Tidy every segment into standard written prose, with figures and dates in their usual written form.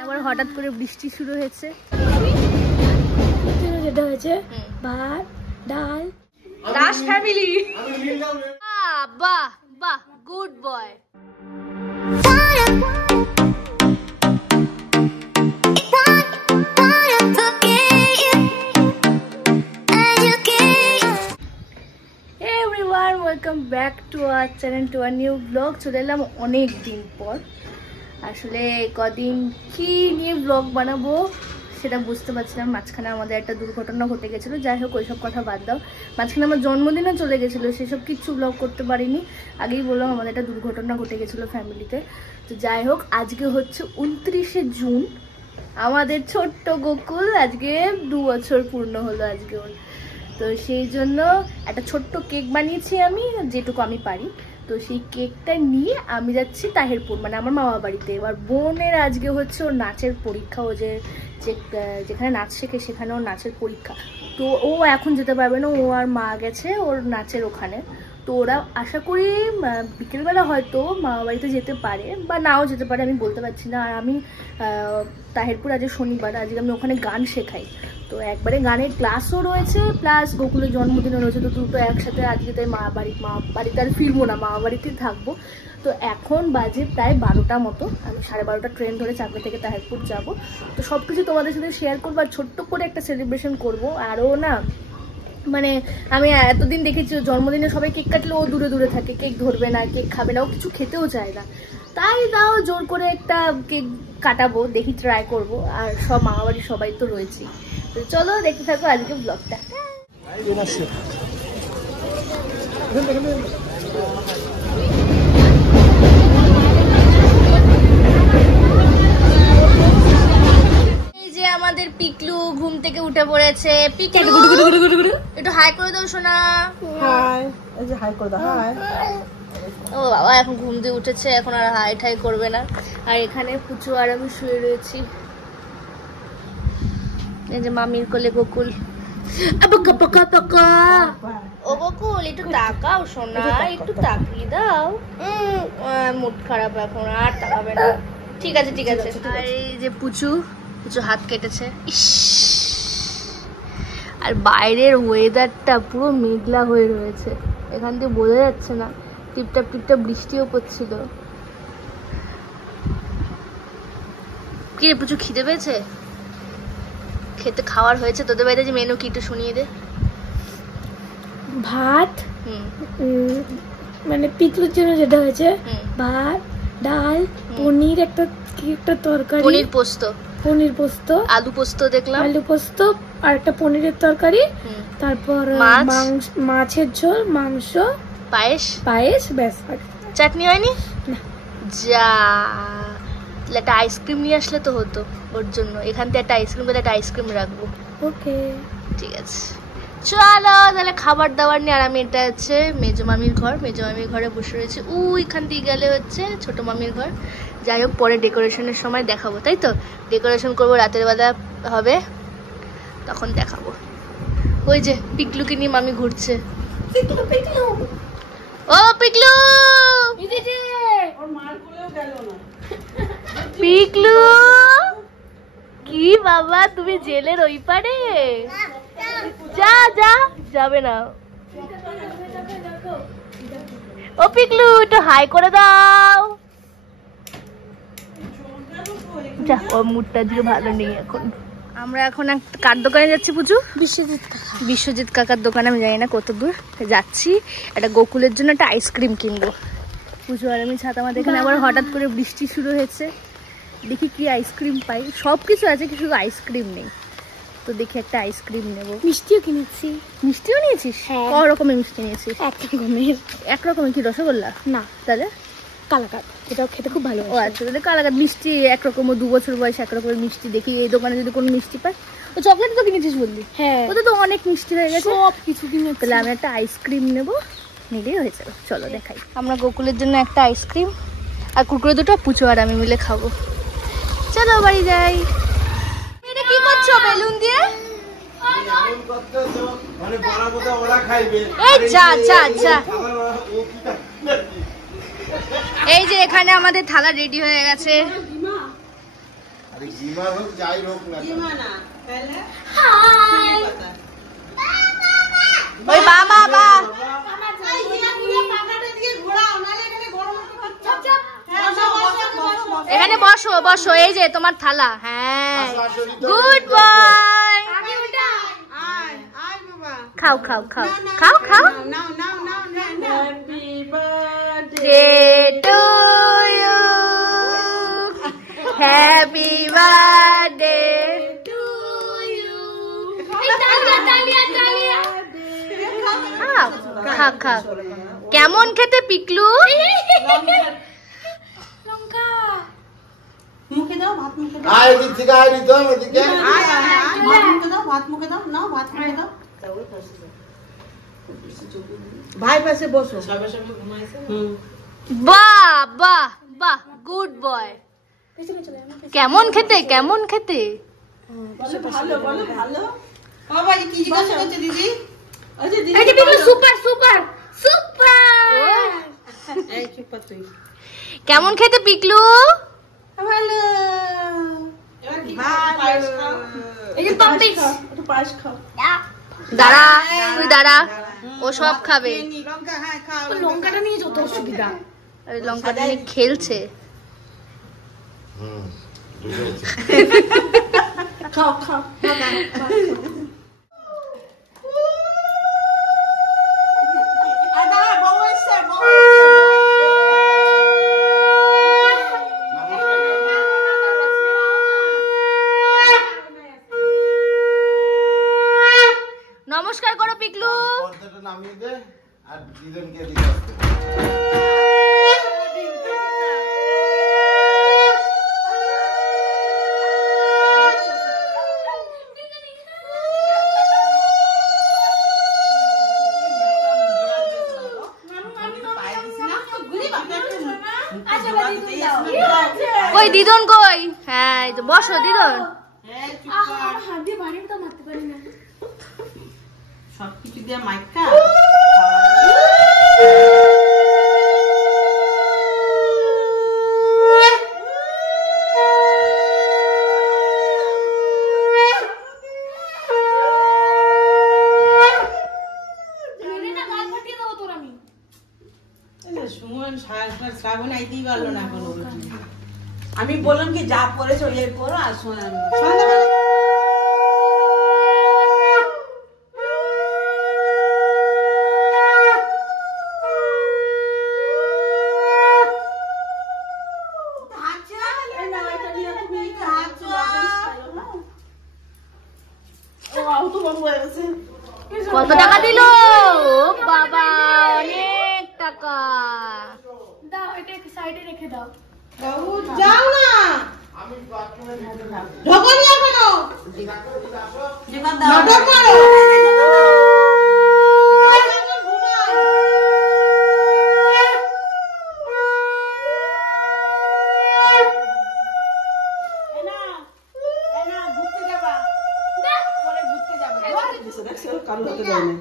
আবার হঠাৎ করে বৃষ্টি শুরু হয়েছে। যেটা হয়েছে ভাত ডাল দাস ফ্যামিলি। বাহ বাহ, good boy. Everyone, welcome back to our channel, to our new blog. চলে এলাম অনেক দিন পর। আসলে কদিন কি নিয়ে ব্লগ বানাবো সেটা বুঝতে পারছিলাম। মাঝখানে আমাদের একটা দুর্ঘটনা ঘটে গেছিলো। যাই হোক, ওইসব কথা বাদ দাও। মাঝখানে আমার জন্মদিনে চলে গেছিলো, সেসব কিচ্ছু ব্লগ করতে পারিনি। আগেই বললাম আমাদের একটা দুর্ঘটনা ঘটে গেছিলো ফ্যামিলিতে। তো যাই হোক, আজকে হচ্ছে 29শে জুন। আমাদের ছোট্ট গোকুল আজকে 2 বছর পূর্ণ হলো আজকে ওর। তো সেই জন্য একটা ছোট্ট কেক বানিয়েছি আমি, যেটুকু আমি পারি। তো সেই কেকটা নিয়ে আমি যাচ্ছি তাহিরপুর, মানে আমার মামা বাড়িতে। এবার বোনের আজকে হচ্ছে ওর নাচের পরীক্ষা। ও যেখানে নাচ শেখে সেখানে ওর নাচের পরীক্ষা। তো ও এখন যেতে পারবে না, ও আর মা গেছে ওর নাচের ওখানে। তো ওরা আশা করি বিকেলবেলা হয়তো মামা বাড়িতে যেতে পারে বা নাও যেতে পারে, আমি বলতে পারছি না। আর আমি তাহিরপুর আজকে শনিবার, আজকে আমি ওখানে গান শেখাই। তো একবারে গানের ক্লাসও রয়েছে, প্লাস গোকুলের জন্মদিনও রয়েছে। তো দুটো একসাথে আজকে তাই মা বাড়িতে আর ফিরবো না, মামা বাড়িতেই থাকবো। তো এখন বাজে প্রায় 12টা মতো। আমি 12:30 ট্রেন ধরে চাকরি থেকে তাহিরপুর যাব। তো সব কিছু তোমাদের সাথে শেয়ার করবো, আর ছোট্ট করে একটা সেলিব্রেশন করবো। আরও না, মানে আমি এতদিন দেখেছি জন্মদিনে সবাই কেক কাটলে ও দূরে দূরে থাকে, কেক ধরবে না, কেক খাবে না, ও কিছু খেতেও চায় না। তাই তাও জোর করে একটা কেক কাটাবো, দেখি ট্রাই করবো। আর সব মামাবাড়ির সবাই তো রয়েছে। তো চলো দেখতে থাকো আজকে ব্লগটা। এই যে আমাদের পিকলু ঘুম থেকে উঠে পড়েছে। পিকলু একটু হাই করে দাও সোনা। হাই, এই যে হাই করে দাও। হাই। ও বাবা, এখন ঘুম দিয়ে উঠেছে, এখন আর হাই ঠাই করবে না। আর এখানে পুচু আর আমি শুয়ে রয়েছি। এই যে মামির কোলে গোকুল। ও গোকুল, একটু তাকাও সোনা, একটু তাকিয়ে দাও। মুড খারাপ এখন, আর তাকাবে না। ঠিক আছে ঠিক আছে। আর এই যে পুচু হাত কেটেছে। ইস, আর বাইরের ওয়েদারটা পুরো মেঘলা হয়ে রয়েছে, এখান থেকে বোঝা যাচ্ছে না। টিপটাপ টিপটাপ বৃষ্টিও পড়ছিল। কি রে পুচু, খিদে পেয়েছে? খেতে খাওয়ার হয়েছে? তোদের বাড়িতে যে মেনু কি একটু শুনিয়ে দে। ভাত, মানে পিকলুর জন্য যেটা হয়েছে ভাত ডাল, পনির, একটা তরকারি, পনির পোস্ত, আলু পোস্ত দেখলাম, আলু পোস্ত, আর একটা পনিরের তরকারি, তারপর মাছের ঝোল, মাংস, পায়েস, ব্যাস। চাটনি হয়নি? যা, একটা আইসক্রিম নিয়ে আসলে তো হতো ওর জন্য। এখান থেকে একটা আইসক্রিম রাখবো। ওকে, ঠিক আছে, চলো তাহলে খাবার দাবার নিয়ে। আর আমি, এটা হচ্ছে মেজো মামির ঘর, মেজো মামির ঘরে বসে রয়েছে। ওইখান দিয়ে গেলে হচ্ছে ছোট মামির ঘর। যাই হোক, পরে ডেকোরেশনের সময় দেখাবো, তাই তো? ডেকোরেশন করবো, রাতের বেলা হবে, তখন দেখাবো। ওই যে পিকলুকে নিয়ে মামি ঘুরছে। ও পিকলু, পিকলু কি বাবা, তুমি জেলের ওই পারে? যাবে না। ও পিকলু, একটু হাই করে দাও। যা, ওর মুডটা আজকে ভালো নেই এখন। আমরা এখন একটা কার দোকানে যাচ্ছি পুজো? বিশ্বজিৎ কাকার দোকানে। আমি জানি না কত দূর যাচ্ছি। একটা গোকুলের জন্য একটা আইসক্রিম কিনবো। পুজো আর আমি ছাতা মাথা। এখানে আবার হঠাৎ করে বৃষ্টি শুরু হয়েছে, দেখি কি আইসক্রিম পাই। সব কিছু আছে, কিন্তু শুধু আইসক্রিম নেই। তো দেখি একটা আইসক্রিম নেবো। মিষ্টিও কিনেছি। মিষ্টিও নিয়েছিস? ক রকমের মিষ্টি নিয়েছিস? এক রকমের। কি রসগোল্লা? না, তাহলে কালাকাঁদ, এটাও খেতে খুব ভালো। ও আচ্ছা, তাহলে কালাকাঁদ মিষ্টি একরকম। 2 বছর বয়স একরকমের মিষ্টি। দেখি এই দোকানে যদি কোনো মিষ্টি পাই। ও চকলেট তো কিনেছিস বললি? হ্যাঁ, ওটা তো অনেক মিষ্টি হয়ে গেছে। সব কিছু কিনেছি। তাহলে আমি একটা আইসক্রিম নেবো, নিলেই হয়ে যাবে। চলো দেখাই। আমরা গোকুলের জন্য একটা আইসক্রিম আর কুকুরে দুটো পুচো আর আমি মিলে খাবো। চলো বাড়ি যাই। এটা কি করছো বেলুন দিয়ে? এই যা যা যা। এই যে এখানে আমাদের থালা রেডি হয়ে গেছে। ওই বাবা বা এখানে বসো বসো, এই যে তোমার থালা। হ্যাঁ, গুড বয়। খাও খাও খাও খাও খাও। To you, happy birthday to you. খাও খাও খাও। কেমন খেতে পিকলু? মুখে দাও, ভাত মুখে দাও। আয় দিচ্ছি গায় দিতে এদিকে। ভাত মুখে দাও, ভাত মুখে দাও, নাও ভাত মুখে দাও। ভাই পাশে বসো। সবে সবে ঘুমাইছে। বাহ বাহ বাহ, গুড বয়। কেমন খেতে, কেমন খেতে? ভালো বলো, ভালো। বাবা কি জিজ্ঞাসা করছে দিদি? আচ্ছা দিদি, এই যে পিকলু সুপার সুপার সুপার। এই চুপ কর তুই। কেমন খেতে পিকলু? ভালো। এবার কি পায়েস খাও। এই যে পাপিস। একটু পায়েস খাও। দাঁড়া, তুই দাঁড়া, ও সব খাবে। লঙ্কা, হ্যাঁ খাও। লঙ্কাটা নিয়ে যত অসুবিধা। আরে লঙ্কাটা নিয়ে খেলছে। খাও খাও। নমস্কার করো পিকলু। পর্দাটা নামিয়ে দে আর দিদনকে দিকে আসতে। কই দিদন কই? হ্যাঁ, এই তো বসো দিদন। সবকিছু দিয়ে মাইকা সুমন শ্রাবণ আইতেই পারলো না কোনো। আমি বললাম কি যা পড়েছো ওই পড়ো আর শোনান সন্ধ্যাবেলা। কত টাকা দিল? বাবা, অনেক টাকা। দাও, এটা সাইডে রেখে দাও। বাবু যাও না, ঢোকো নিয়ে এখনো নাটক করো। কারো হাতে দেয় না।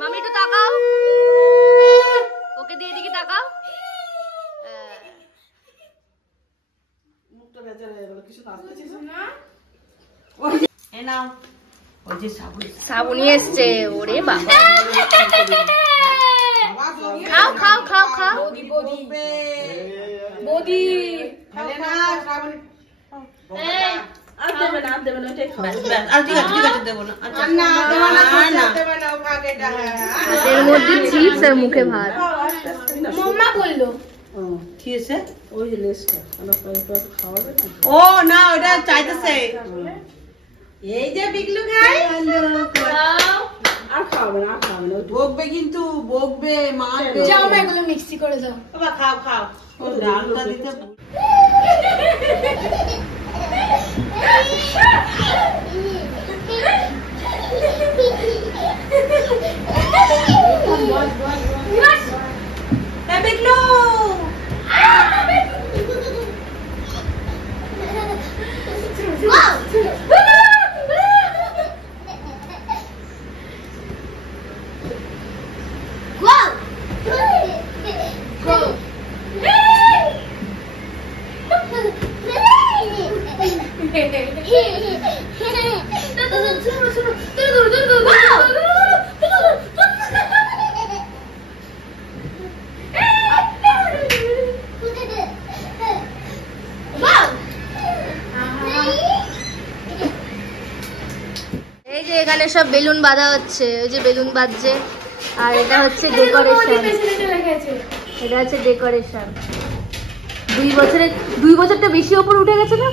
মামি একটু তাকাও, ওকে দিয়ে দিকে তাকাও। মুখটা বেচারা হয়ে গেল, কিছু নাচতেছিস না? এ নাও, ওই যে সাবুন সাবুন নিয়ে এসছে। ওরে বাবা, খাও খাও খাও খাও। বৌদি খালে না সাবুন। আর দেবে না, আর দেবে না, ওটাই খাও। আর ঠিক আছে, ঠিক আছে, দেবো না। আচ্ছা না, দেবো না, দেবো না, ও কাকেটা। এর মধ্যে চিপস আর মুখে ভাত। মাম্মা বললো। কি আছে? ওই যে লেসটা আমরা কয়েকটা খাওয়াবে না। ও না, ওটা চাইতেছে। এই যে বিগলু খাই। আর খাওয়াবে না, আর খাওয়াবে না। বকবে কিন্তু, বকবে, মারবে। যাও না, এগুলো মিক্সি করে দাও। বাবা খাও খাও। ও ডালটা দিতে বিগলু। এই যে এখানে সব বেলুন বাঁধা হচ্ছে, ওই যে বেলুন বাঁধছে, আর এটা হচ্ছে ডেকোরেশন। এটা হচ্ছে ডেকোরেশন। 2 বছরটা বেশি ওপর উঠে গেছে না?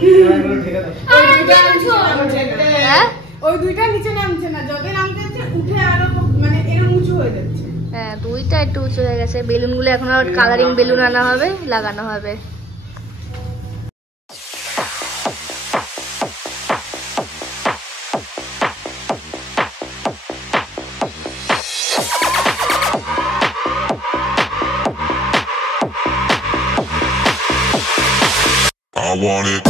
হ্যাঁ ওই দুইটা নিচে নামছে না, যত নামতে যাচ্ছে উঠে আরো মানে এরকম উঁচু হয়ে যাচ্ছে। হ্যাঁ, দুইটা একটু উঁচু হয়ে গেছে। বেলুনগুলো এখন আর কালারিং বেলুন আনা হবে, লাগানো হবে। I want it.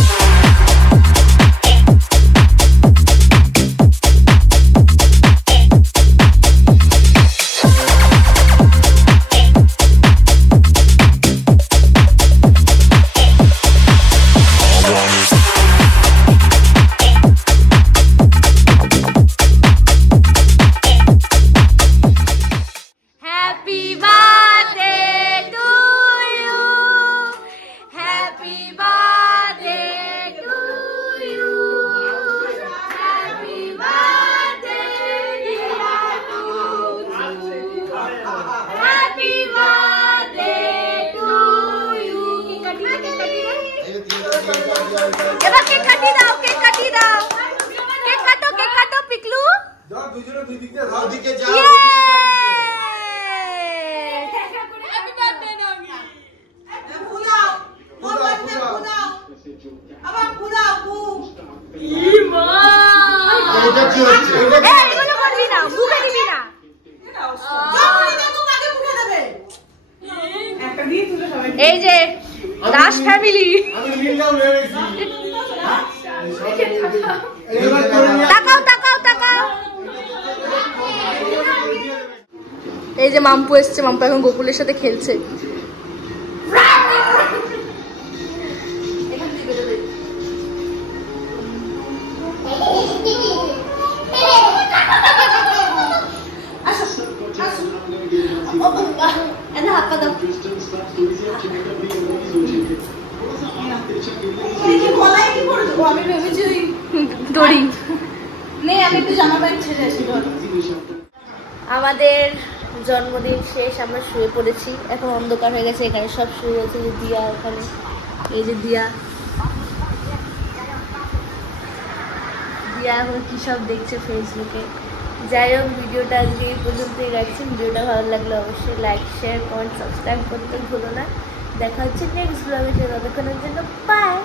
Happy birthday to you. Happy birthday to you. Happy birthday dear Tutu. Happy birthday to you. এবার কেক কাটি দাও, কেক কাটি দাও, কেক কাটো পিকলু। যাও দুজনে দুই দিকে যাও, দিকে যাও। হ্যাপি বার্থডে নামি। ফুলাও, মোর বার্থডে ফুলাও। আবার ফুলাও কু। ই মা। এটা কি হচ্ছে? এই এগুলো করবি না, মুখে দিবি না। একটা দিয়ে তুলে সবাই। এই যে দাস ফ্যামিলি, আমি নীল নাম হয়ে গেছি। এবার করে নিয়ে তাকাও তাকাও তাকাও। এই যে মাম্পু এসছে, মাম্পু এখন গোকুলের সাথে খেলছে। আমি ভেবেছি দড়ি নেই, আমি একটু জামা প্যান্ট ছেড়ে আসি ঘরে। আমাদের জন্মদিন শেষ, আমরা শুয়ে পড়েছি। এখন অন্ধকার হয়ে গেছে, এখানে সব শুয়ে গেছে। যে দিয়া, ওখানে এই যে দিয়া এখন কি সব দেখছে ফেসবুকে। যাই হোক, ভিডিওটা আজকে এই পর্যন্তই রাখছি। ভিডিওটা ভালো লাগলে অবশ্যই লাইক, শেয়ার, কমেন্ট, সাবস্ক্রাইব করতে ভুলো না। দেখা হচ্ছে নেক্সট ব্লগে। ততক্ষণের জন্য বাই।